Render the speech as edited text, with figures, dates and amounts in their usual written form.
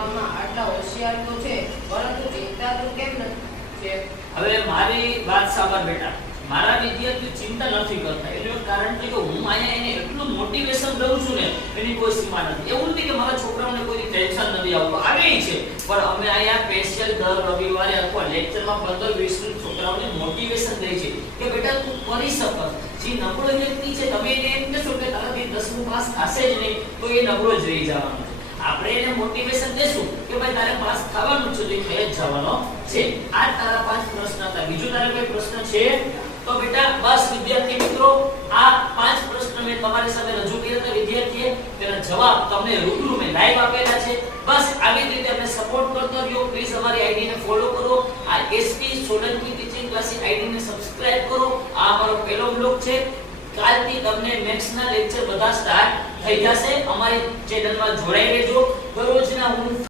આટલા હોશિયાર તો છે પરંતુ ચિંતા તો કેમ છે? હવે મારી વાત સાંભળ બેટા, મારા વિદ્યાર્થીઓ ચિંતા નથી કરતા એનું કારણ છે કે હું અહીંયા એને એટલું મોટિવેશન દઉં છું ને એની કોઈ સીમા નથી. એવું નથી કે મારા છોકરાઓને કોઈ ટેન્શન નથી આવતું, આવે છે, પણ અમે અહીંયા સ્પેશિયલ દર રવિવારે અથવા લેક્ચરમાં 15-20 છોકરાઓને મોટિવેશન દે છે કે બેટા તું કરી શકસ. જે નબળો વ્યક્તિ છે તમે એને એમ કહેશો કે તારાથી 10મું પાસ થશે જ નહીં તો એ નબળો જ રહી જવાનો છે. આપણે એને મોટિવેશન દેશું કે ભાઈ તારે પાસ થવાનું છે, તો થઈ જ જવાનો છે. આ તારા 5 પ્રશ્ન હતા. બીજો તારે કોઈ પ્રશ્ન છે તો બેટા બસ વિદ્યાર્થી મિત્રો, આ 5 પ્રશ્ન મેં તમારી સામે રજૂ કર્યા હતા વિદ્યાર્થીએ, તેના જવાબ તમને રૂબરૂ મેં લાઈવ આપેલા છે. બસ આવી જ રીતે આપણે સપોર્ટ કરતો રહ્યો. પ્લીઝ અમારી આઈડી ને ફોલો કરો. આ SP Solanki teaching classes ID ને સબસ્ક્રાઇબ કરો. આ અમારો પહેલો બ્લોગ છે. કાલથી તમને મેથ્સ ના લેક્ચર બધા સ્ટાર્ટ થઈ જશે. અમારી ચેનલમાં જોડાઈ રહેજો. દરરોજના હું